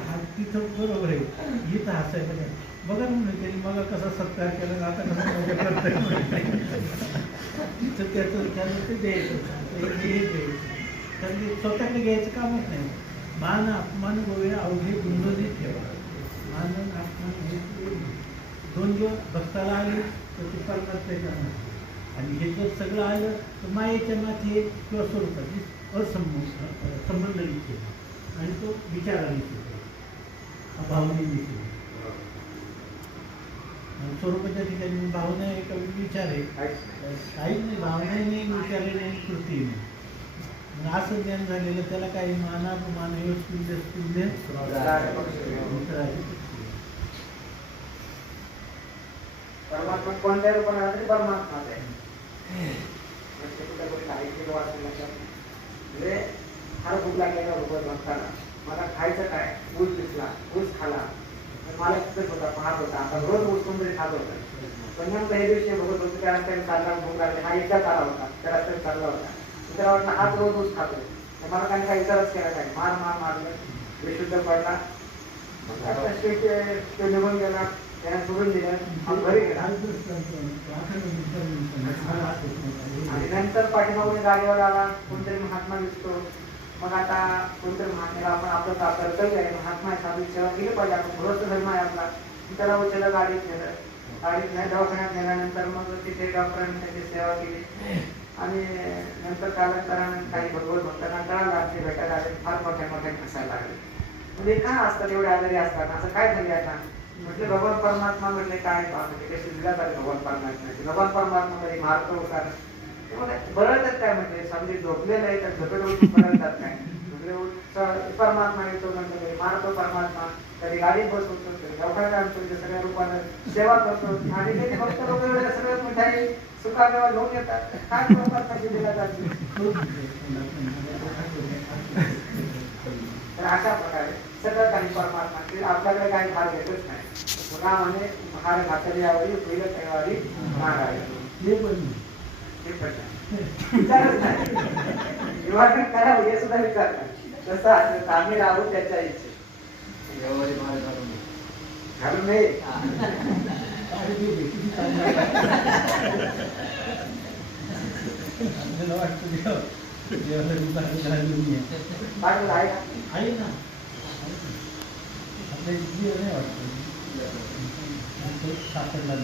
हा तिथं बरोबर आहे, इथं हसायला नाही. बघा ना म्हणजे त्यांनी मग कसा सत्कार केला, आता कसा मजा करताय तिथं त्याचं ते द्यायचं, हे द्यायचं. कारण ते स्वतःकडे घ्यायचं कामच नाही. मान अपमान गोवे अवघे गुंजोनी ठेवा. मान अपमान हे दोन दिवस भक्ताला आले तर ते परमात्म्याच्या नाही, आणि हे जर सगळं आलं तर मायेच्या माथे किंवा स्वरूपाची संबंध निघते, आणि तो विचाराने भावनेने स्वरूपाच्या ठिकाणी भावना एक विचार आहे, काहीच नाही. भावनेने विचाराने कृती नाही. असं ज्ञान झालेलं त्याला काही मान परमात्मा कोणत्या रूपाने तरी परमात्माच आहे. म्हणजे फार भूक लागलेला रुपये बघताना मला खायचं काय, ऊस दिसला, ऊस खाला, मला तिथंच होता, पाहत होता. आता रोज ऊस कोणतरी खात होता. पण मग हे दिवशी बघत होतो त्या रस्त्याने चालला, भूक लागली, हा एकदा चालला होता, त्या रस्त्याने चालला होता. त्याला वाटलं हाच रोज ऊस खातोय, मला काही काही विचारच केला काय, मारलं, विशुद्ध पडला, तो निघून गेला, त्याने सोडून दिलं, घरी गेला. आणि नंतर पाठीमागून गाडीवर आला, कोणतरी महात्मा दिसतो. मग आता कोणतरी महात्म्याला आपण आपलं कर्तव्य आहे, महात्मा साधू सेवा केली पाहिजे, आपण गृहस्थ धर्म आहे आपला. त्याला उचललं, गाडीत नेलं, दवाखान्यात नेल्यानंतर मग तिथे डॉक्टरांनी त्याची सेवा केली. आणि नंतर कालांतरानं काही भगवत भक्तांना कळालं, आपली भेटायला आले, फार मोठ्या हसायला लागले. म्हणजे का असतात एवढे आजारी असतात, असं काय झाले आता? म्हटले भगवान परमात्मा म्हटले काय म्हणजे कशी दिलात आले भगवान परमात्म्याचे. भगवान परमात्मा मध्ये मारतो होता बरळतात काय, म्हणजे समजे झोपलेलं आहे तर झोपेत उठून बरळतात काय, म्हणजे परमात्मा येतो म्हणजे मारतो परमात्मा, कधी गाडीत बसवतो, कधी दवाखान्यात आणतो, सगळ्या रूपानं सेवा करतो. आणि ते भक्त लोक एवढ्या सगळं मिठाई सुखामेवा घेऊन येतात. काय परमात्माची दिला जाते. तर अशा प्रकारे सगळं काही परमात्मा आपल्याकडे काही भार घेतच नाही. बघा म्हणे भार घातली यावरी पहिलं तयारी महाराज विचारच नाही, विभागन करावं हे सुद्धा विचार नाही. तसं असलं आम्ही राहू त्याच्या इच्छे घालून नये. आहे ना आपल्या इतकी नाही वाटतं साखरला